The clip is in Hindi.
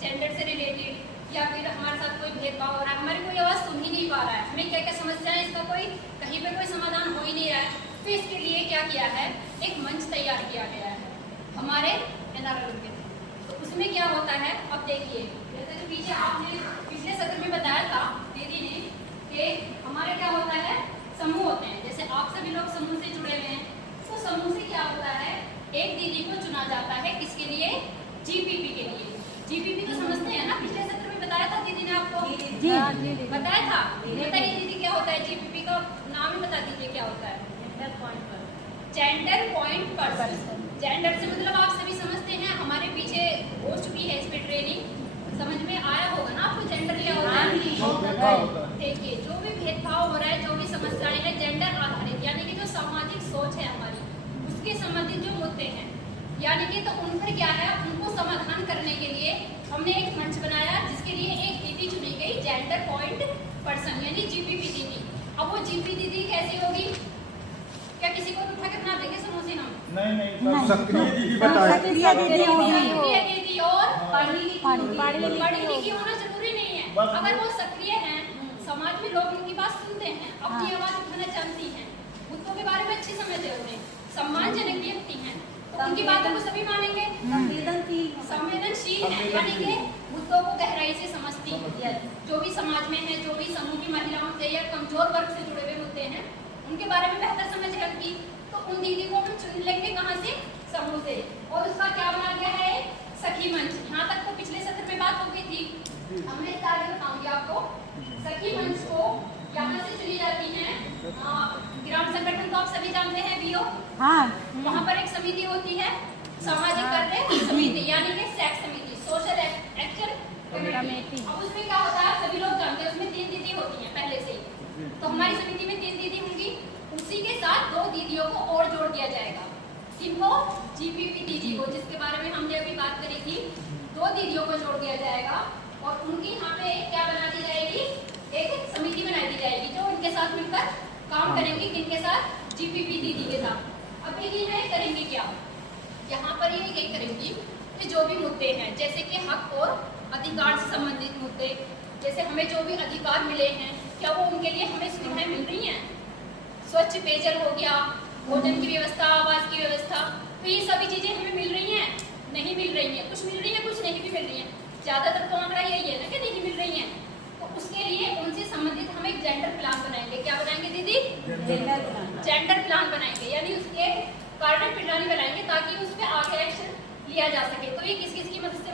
जेंडर से रिलेटेड या फिर हमारे साथ कोई भेदभाव हो रहा है, हमारी कोई आवाज़ सुन ही नहीं पा रहा है, हमें क्या क्या समस्या है, इसका कोई कहीं पे कोई समाधान हो ही नहीं रहा है। तो इसके लिए क्या किया है, एक मंच तैयार किया गया है हमारे एनआरएल के। तो उसमें क्या होता है, अब देखिए जैसे कि पीछे आपने पिछले सत्र में बताया था दीदी ने कि हमारे क्या होता है, समूह होते हैं। जैसे आप सभी लोग समूह से जुड़े हुए हैं, तो समूह से क्या होता है, एक दीदी को चुना जाता है, किसके लिए, जीपीपी के लिए। जीपीपी तो समझते हैं ना, पिछले सत्र में बताया था दीदी ने आपको, जी बताया था। बताइए दीदी क्या होता है, जीपीपी का नाम ही बता दीजिए क्या होता है। Gender point person. जेंडर से मतलब आप सभी समझते हैं, हमारे पीछे हो चुकी है इस पे ट्रेनिंग, समझ में आया होगा ना आपको जेंडर क्या होता है। देखिए जो भी भेदभाव हो रहा है, जो भी समस्याएं हैं जेंडर आधारित, यानी कि जो सामाजिक सोच है हमारी, उसके संबंधित जो मुद्दे हैं, यानी कि तो उन पर क्या है, उनको समाधान करने के लिए हमने एक मंच बनाया, जिसके लिए एक दीदी चुनी गई, जेंडर पॉइंट पर्सन यानी जीपीपी दीदी। अब वो जीपी दीदी कैसी होगी, क्या किसी को उठा के बना देंगे समूह से हम? नहीं, सक्रिय दीदी बताएं। सक्रिय दीदी और पढ़ी लिखी होना जरूरी नहीं है। अगर वो सक्रिय हैं, समाज में लोग उनकी बात सुनते हैं, अपनी आवाज उठाना जानती हैं, मुद्दों के बारे में अच्छी समझते हैं, सम्मानजनक व्यक्ति हैं, तो उनकी बातों को सभी मानेंगे। संवेदनशील है, यानी कि मुद्दों को गहराई से समझती है, जो भी समाज में है, जो भी समूह की महिलाओं से या कमजोर वर्ग से जुड़े हुए मुद्दे हैं, उनके बारे में बेहतर समझ रखती। तो उन दीदी को हम चुन लेंगे कहाँ से, समूह से। और उसका क्या बना गया है, सखी मंच। यहाँ तक तो पिछले सत्र में बात हो गई थी, हमने इसका आगे बताऊंगी आपको। सखी मंच को यहाँ से चुनी जाती है, ग्राम संगठन तो आप सभी जानते हैं, बीओ। वहाँ पर एक समिति होती है, सामाजिक कार्य समिति, यानी कि सेक्स समिति, सोशल एक्शन कमेटी। अब उसमें क्या होता है, सभी लोग जानते हैं, उसमें 3 दीदी होती हैं पहले से ही। तो हमारी समिति में 3 दीदी होंगी, उसी के साथ 2 दीदियों को और जोड़ दिया जाएगा। किनको, जीपीपी दीदी को, जिसके बारे में हमने अभी बात करी थी। 2 दीदियों को जोड़ दिया जाएगा और उनकी यहाँ पे क्या बना दी जाएगी, एक समिति बना दी जाएगी, जो उनके साथ मिलकर काम करेंगी। किनके साथ, जीपीपी दीदी के साथ। अब दीदी है करेंगी क्या, यहाँ पर ये क्या करेंगी कि जो भी मुद्दे हैं, जैसे कि हक और अधिकार से संबंधित मुद्दे, जैसे हमें जो भी अधिकार मिले हैं, क्या वो उनके लिए हमें सुविधाएं मिल रही हैं, स्वच्छ पेयजल हो गया, भोजन की व्यवस्था, आवास की व्यवस्था, तो ये सभी चीजें हमें मिल रही हैं, नहीं मिल रही हैं, कुछ मिल रही है, कुछ नहीं भी मिल रही है। ज्यादातर तो आंकड़ा यही है ना कि नहीं मिल रही हैं। तो उसके लिए उनसे संबंधित हम एक जेंडर प्लान बनाएंगे। क्या बनाएंगे दीदी, जेंडर प्लान बनाएंगे, यानी उसके कार्य प्रणाली बनाएंगे, ताकि उस पर आगे एक्शन लिया जा सके। तो ये किस किस की मदद से